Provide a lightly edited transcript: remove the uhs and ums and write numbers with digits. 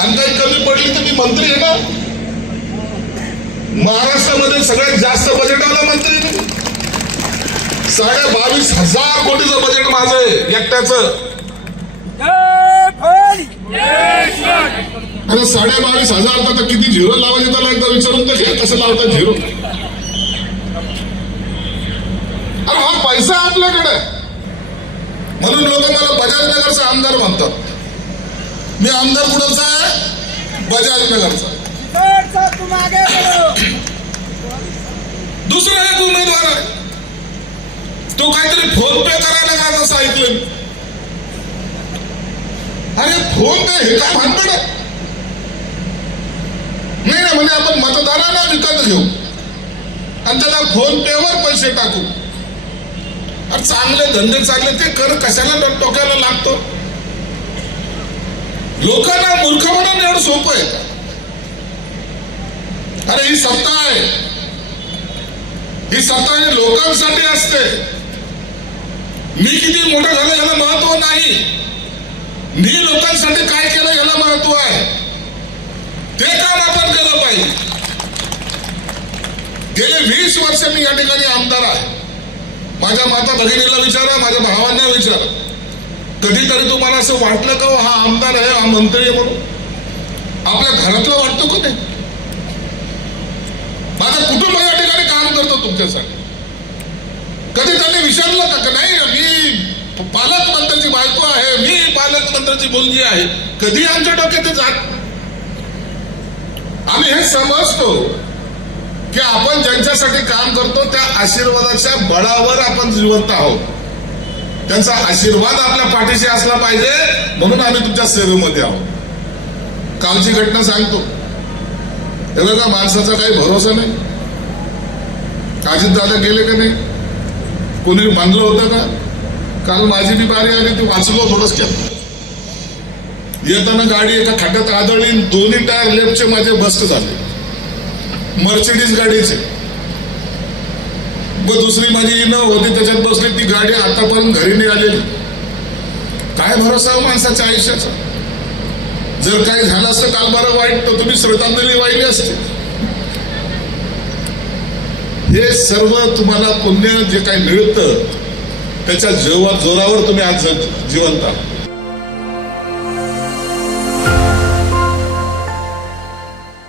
आणि काही कमी पडली तर मी मंत्री आहे ना. महाराष्ट्रामध्ये सगळ्यात जास्त बजेटवाला मंत्री आहे. 22,500 कोटीचं बजेट माझं आहे एकट्याचं. अरे 22,500 तर किती झिरो लावायचे त्याला एकदा विचारून तर घ्या कसं लावतात झिरो. अरे हा पैसा आपल्याकडे म्हणून लोक मला बजाजनगरचा आमदार म्हणतात. मी आमदार कुणाचा आहे? बजाजनगरचा. दुसरा एक उमेदवार आहे तो काहीतरी फोन पे करायला का असं ऐकलं. अरे फोन पे हे काय भानगड आहे? नाही ना म्हणजे आपण मतदारांना विकत घेऊ आणि त्याला फोन पे वर पैसे टाकू. अरे चांगले धंदे चांगले ते कर, कशाला टोक्याला लागतो? लोकांना मूर्ख बनवणं एवढं सोपं आहे का? अरे ही सत्ता आहे, ही सत्ता ही लोकांसाठी असते. मी किती मोठं झालं याला महत्व नाही, मी लोकांसाठी काय केलं याला महत्व आहे. ते काम आपण केलं पाहिजे. गेले 20 वर्ष मी या ठिकाणी आमदार आहे. माझ्या माता भगिनीला विचारा, माझ्या भावांना विचारा, कधीतरी तुम्हाला असं वाटलं का हा आमदार आहे, हा मंत्री आहे म्हणून? आपल्या घरातलं वाटतो का नाही? माझं कुटुंब या ठिकाणी काम करतो तुमच्यासाठी. कधी त्यांनी विचारलं का नाही मी पालकमंत्र्याची बायको आहे, मी पालकमंत्र्याची मुलगी आहे? कधी आमच्या डोक्यात जात. आम्ही हे समजतो की आपण ज्यांच्यासाठी काम करतो त्या आशीर्वादाच्या बळावर आपण जिवंत आहोत. त्यांचा आशीर्वाद आपल्या पाठीशी असला पाहिजे म्हणून आम्ही तुमच्या सेवेमध्ये आहोत. कालची घटना सांगतो. हे बघा माणसाचा काही भरोसा नाही. अजितदादा गेले का नाही? कोणी मानलं होतं का? काल माझी बी बारी आली, ती वाचलो थोडंच केलं. येताना गाडी एका खड्ड्यात आदळली, दोन्ही टायर लेफ्टचे माझे बस्ट झाले, मर्सिडीज गाडीचे. व दुसरी माझी इनो होती त्याच्यात बसली, ती गाडी आतापर्यंत घरी नाही आलेली. काय भरोसा हो माणसाच्या आयुष्याचा? जर काही झालं असतं काल बरं वाईट तर तुम्ही श्रद्धांजली वाहिली असते. हे सर्व तुम्हाला पुण्य जे काही मिळतं त्याच्या जोरावर तुम्ही आज जिवंत आहात.